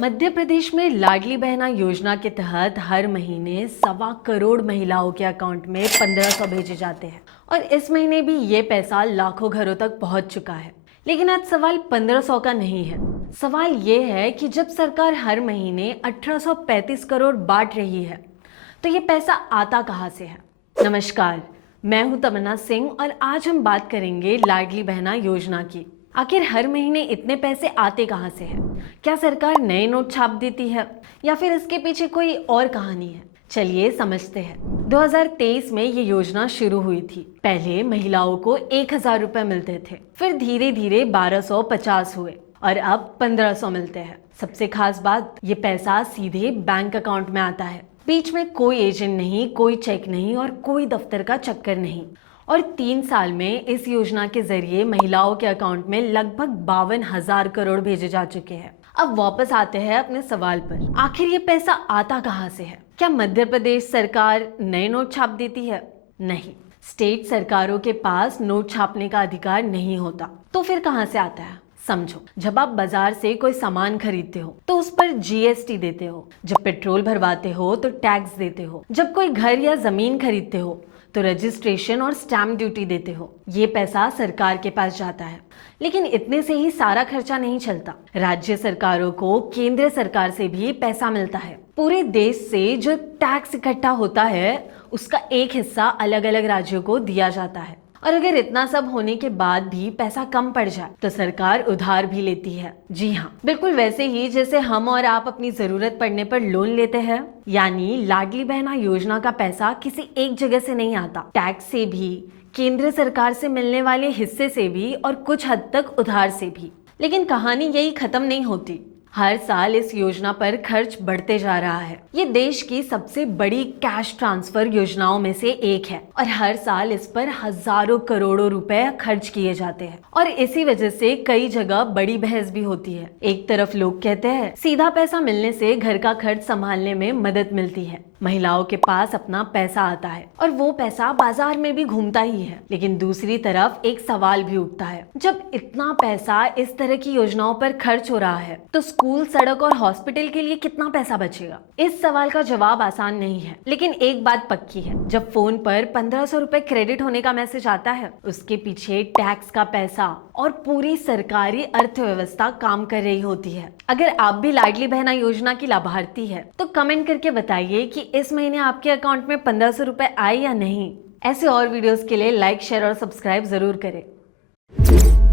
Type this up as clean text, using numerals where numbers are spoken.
मध्य प्रदेश में लाडली बहना योजना के तहत हर महीने 1.25 करोड़ महिलाओं के अकाउंट में 1500 भेजे जाते हैं और इस महीने भी ये पैसा लाखों घरों तक पहुंच चुका है। लेकिन आज सवाल 1500 का नहीं है। सवाल ये है कि जब सरकार हर महीने 1835 करोड़ बांट रही है तो ये पैसा आता कहां से है। नमस्कार, मैं हूं तमन्ना सिंह और आज हम बात करेंगे लाडली बहना योजना की। आखिर हर महीने इतने पैसे आते कहां से हैं? क्या सरकार नए नोट छाप देती है या फिर इसके पीछे कोई और कहानी है? चलिए समझते हैं। 2023 में ये योजना शुरू हुई थी। पहले महिलाओं को 1000 रुपए मिलते थे, फिर धीरे धीरे 1250 हुए और अब 1500 मिलते हैं। सबसे खास बात, ये पैसा सीधे बैंक अकाउंट में आता है। बीच में कोई एजेंट नहीं, कोई चेक नहीं और कोई दफ्तर का चक्कर नहीं। और 3 साल में इस योजना के जरिए महिलाओं के अकाउंट में लगभग 52,000 करोड़ भेजे जा चुके हैं। अब वापस आते हैं अपने सवाल पर, आखिर ये पैसा आता कहां से है? क्या मध्य प्रदेश सरकार नए नोट छाप देती है? नहीं, स्टेट सरकारों के पास नोट छापने का अधिकार नहीं होता। तो फिर कहां से आता है? समझो, जब आप बाजार से कोई सामान खरीदते हो तो उस पर जीएसटी देते हो, जब पेट्रोल भरवाते हो तो टैक्स देते हो, जब कोई घर या जमीन खरीदते हो तो रजिस्ट्रेशन और स्टैम्प ड्यूटी देते हो। ये पैसा सरकार के पास जाता है। लेकिन इतने से ही सारा खर्चा नहीं चलता। राज्य सरकारों को केंद्र सरकार से भी पैसा मिलता है। पूरे देश से जो टैक्स इकट्ठा होता है उसका एक हिस्सा अलग अलग राज्यों को दिया जाता है। और अगर इतना सब होने के बाद भी पैसा कम पड़ जाए तो सरकार उधार भी लेती है। जी हाँ, बिल्कुल वैसे ही जैसे हम और आप अपनी जरूरत पड़ने पर लोन लेते हैं। यानी लाडली बहना योजना का पैसा किसी एक जगह से नहीं आता, टैक्स से भी, केंद्र सरकार से मिलने वाले हिस्से से भी और कुछ हद तक उधार से भी। लेकिन कहानी यही खत्म नहीं होती। हर साल इस योजना पर खर्च बढ़ते जा रहा है। ये देश की सबसे बड़ी कैश ट्रांसफर योजनाओं में से एक है और हर साल इस पर हजारों करोड़ों रुपए खर्च किए जाते हैं। और इसी वजह से कई जगह बड़ी बहस भी होती है। एक तरफ लोग कहते हैं सीधा पैसा मिलने से घर का खर्च संभालने में मदद मिलती है, महिलाओं के पास अपना पैसा आता है और वो पैसा बाजार में भी घूमता ही है। लेकिन दूसरी तरफ एक सवाल भी उठता है, जब इतना पैसा इस तरह की योजनाओं पर खर्च हो रहा है तो स्कूल, सड़क और हॉस्पिटल के लिए कितना पैसा बचेगा? इस सवाल का जवाब आसान नहीं है। लेकिन एक बात पक्की है, जब फोन पर 1500 रुपए क्रेडिट होने का मैसेज आता है उसके पीछे टैक्स का पैसा और पूरी सरकारी अर्थव्यवस्था काम कर रही होती है। अगर आप भी लाडली बहना योजना की लाभार्थी है तो कमेंट करके बताइए कि इस महीने आपके अकाउंट में 1500 रुपए आए या नहीं। ऐसे और वीडियोस के लिए लाइक, शेयर और सब्सक्राइब जरूर करें।